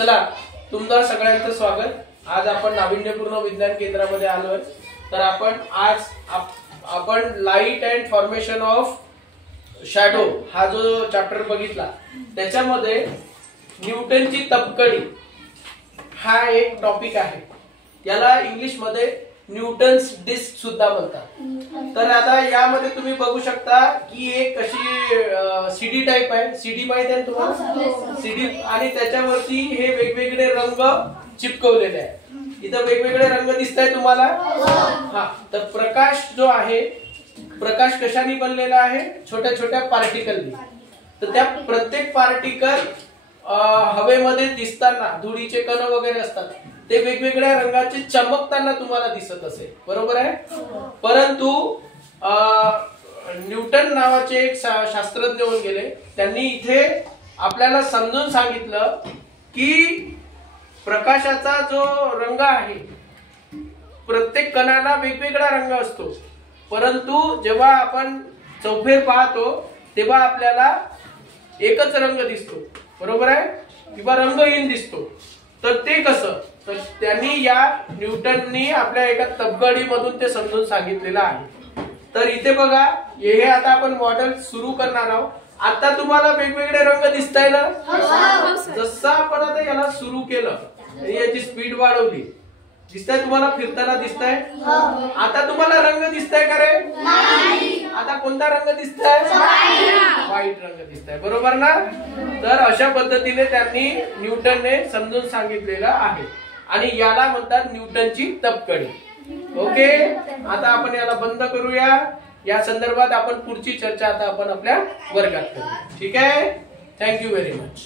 चला, तुमचं सगळ्यांचं स्वागत। आज आपण नाविन्यपूर्ण विज्ञान केंद्रामध्ये आलोय। तर आपण light and formation of shadow हा जो चॅप्टर बघितला, त्याच्यामध्ये न्यूटनची तबकडी हा एक टॉपिक आहे। याला इंग्लिश मध्ये न्यूटन्स डिस्क सुद्धा म्हणतात। तर आता यामध्ये तुम्ही बघू शकता की एक अशी सीडी टाइप आहे। सीडी माहिती आहे तुम्हाला? सीडी, आणि त्याच्यावरती हे वेगवेगळे रंग चिपकवलेले आहेत। इथं वेगवेगळे रंग दिसताय तुम्हाला? हा, तर प्रकाश जो आहे, प्रकाश कशाने बनलेला आहे? छोट्या छोट्या पार्टिकलनी। तर त्या प्रत्येक पार्टिकल हवेमध्ये दिसताना, धुळीचे कण वगैरे असतात, ते वेगवेगळ्या रंगाचे चमकताना तुम्हाला दिसत असेल, बरोबर आहे? परंतु न्यूटन नावाचे एक शास्त्रज्ञ होऊन गेले। त्यांनी इथे आपल्याला समजून सांगितलं की प्रकाशाचा जो रंग आहे, प्रत्येक कणाला वेगवेगळा रंग असतो, परंतु जेव्हा आपण चौफेर पाहतो तेव्हा आपल्याला एकच रंग दिसतो, बरोबर आहे? किंवा रंगहीन दिसतो। तर ते कसं? तर त्यांनी न्यूटननी आपल्या एका तबकडीमधून ते समजून सांगितलेलं आहे। तर इथे बघा, हे आता आपण मॉडेल सुरू करणार आहोत। आता तुम्हाला वेगवेगळे रंग दिसताय ना? जसं आपण आता याला सुरू केलं, याची स्पीड वाढवली, दिसताय तुम्हाला? फिरताना दिसताय? आता तुम्हाला रंग दिसताय का रे? आता कोणता रंग दिसताय? व्हाईट रंग दिसताय, बरोबर ना? तर अशा पद्धतीने न्यूटनने समजून सांगितलेलं आहे, आणि याला म्हणतात न्यूटनची तबकडी। ओके, आता आपण याला बंद करूया। या संदर्भात आपण पुढची चर्चा आता आपण आपल्या वर्गात करूया। ठीक आहे? Thank you very much.